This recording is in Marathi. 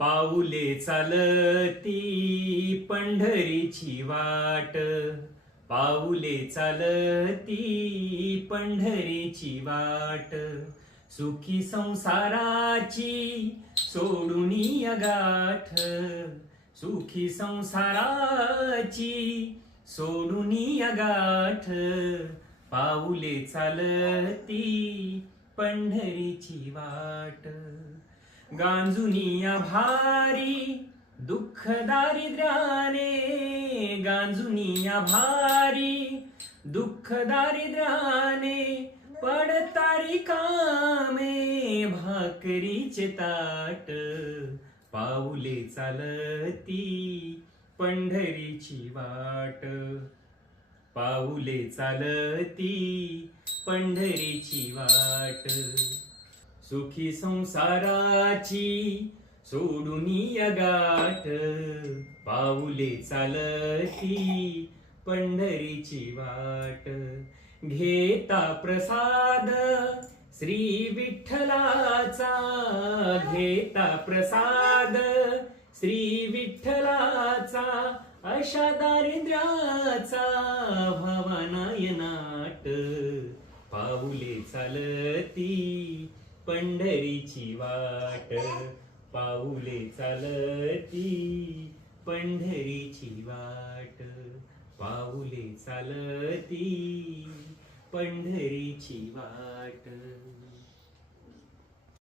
पाऊले चालती पंढरीची वाट, पाऊले चालती पंढरीची वाट, सुखी संसाराची सोडूनी गाठ, सुखी संसाराची सोडूनी गाठ, पाऊले चालती पंढरीची वाट. गांजुनिया भारी दुःख दारिद्र्याने, गांजुनिया भारी दुःख दारिद्र्याने, पडतारी कामे भाकरीचे ताट, पाऊले चालती पंढरीची वाट, पाऊले चालती पंढरीची वाट. सुखी संसाराची सोडूनी गाठ, पाऊले चालती पंढरीची वाट. घेता प्रसाद श्री विठ्ठलाचा, घेता प्रसाद श्री विठ्ठलाचा, अशा दारिद्र्याचा भावनायनाट, पाऊले चालती पंढरीची वाट, पाऊले चालती पंढरीची वाट, पाऊले चालती पंढरीची वाट.